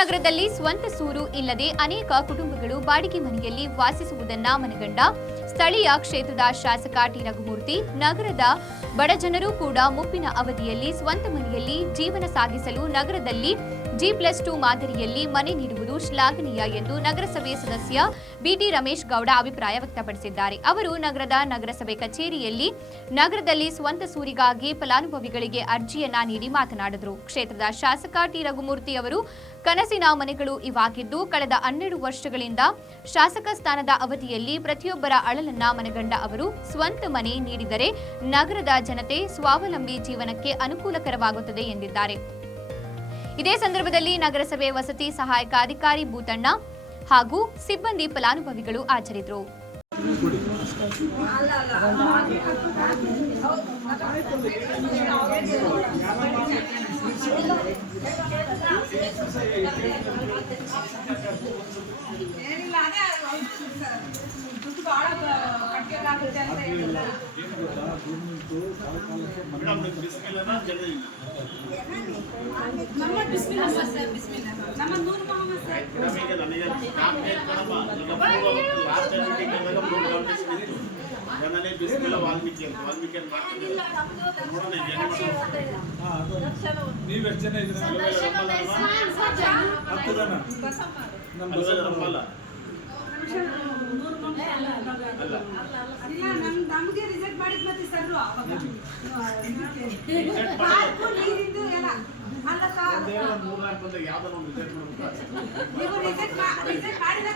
ನಗರದಲ್ಲಿ ಸ್ವಂತ ಸೂರು ಇಲ್ಲದೆ ಅನೇಕ ಕುಟುಂಬಗಳು ಬಾಡಿಗೆ ಮನೆಯಲ್ಲಿ ವಾಸಿಸುವುದನ್ನ ಮನಗಂಡ ಸ್ಥಳೀಯ ಕ್ಷೇತ್ರದ ಶಾಸಕ ಟಿ. ರಘುಮೂರ್ತಿ, ನಗರದ ಬಡಜನರು ಕೂಡ ಮುಪ್ಪಿನ ಅವಧಿಯಲ್ಲಿ ಸ್ವಂತ ಮನೆಯಲ್ಲಿ ಜೀವನ ಸಾಗಿಸಲು ನಗರದಲ್ಲಿ ಜಿ ಪ್ಲಸ್ ಟು ಮಾದರಿಯಲ್ಲಿ ಮನೆ ನೀಡುವುದು ಶ್ಲಾಘನೀಯ ಎಂದು ನಗರಸಭೆ ಸದಸ್ಯ ಬಿಟಿ ರಮೇಶ್ ಗೌಡ ಅಭಿಪ್ರಾಯ ವ್ಯಕ್ತಪಡಿಸಿದ್ದಾರೆ. ಅವರು ನಗರದ ನಗರಸಭೆ ಕಚೇರಿಯಲ್ಲಿ ನಗರದಲ್ಲಿ ಸ್ವಂತ ಸೂರಿಗಾಗಿ ಫಲಾನುಭವಿಗಳಿಗೆ ಅರ್ಜಿಯನ್ನ ನೀಡಿ ಮಾತನಾಡಿದರು. ಕ್ಷೇತ್ರದ ಶಾಸಕ ಟಿ ರಘುಮೂರ್ತಿ ಅವರು, ಕನಸಿನ ಮನೆಗಳು ಇವಾಗಿದ್ದು ಕಳೆದ ಹನ್ನೆರಡು ವರ್ಷಗಳಿಂದ ಶಾಸಕ ಸ್ಥಾನದ ಅವಧಿಯಲ್ಲಿ ಪ್ರತಿಯೊಬ್ಬರ ಅಳಲನ್ನ ಮನಗಂಡ ಅವರು, ಸ್ವಂತ ಮನೆ ನೀಡಿದರೆ ನಗರದ ಜನತೆ ಸ್ವಾವಲಂಬಿ ಜೀವನಕ್ಕೆ ಅನುಕೂಲಕರವಾಗುತ್ತದೆ ಎಂದಿದ್ದಾರೆ. ಇದೇ ಸಂದರ್ಭದಲ್ಲಿ ನಗರಸಭೆ ವಸತಿ ಸಹಾಯಕ ಅಧಿಕಾರಿ ಭೂತಣ್ಣ ಹಾಗೂ ಸಿಬ್ಬಂದಿ ಫಲಾನುಭವಿಗಳು ಹಾಜರಿದ್ದರು. ಜನನೇ ಬಿಸಿಲಿಲ್ಲ ವಾಲ್ಮೀಕಿ ಅಂತ ವಾಲ್ಮೀಕಿ ಅಂತ ಮಾಡ್ತಿದ್ದಿಲ್ಲ ನೋಡೋಣ ಈಗ ಹೆಂಗ್ ಮಾಡೋದು. ನೀವು ಎಷ್ಟು ಜನ ಹತ್ತು ಜನ ನಮ್ಮ ನಮ್ಗೆ ರಿಜೆಕ್ಟ್ ಮಾಡಿದ್ ಮತ್ತೆ ಸರ್ ಅಲ್ಲ ಸರ್. ನೀವು ರಿಜೆಕ್ಟ್ ಮಾಡಿದ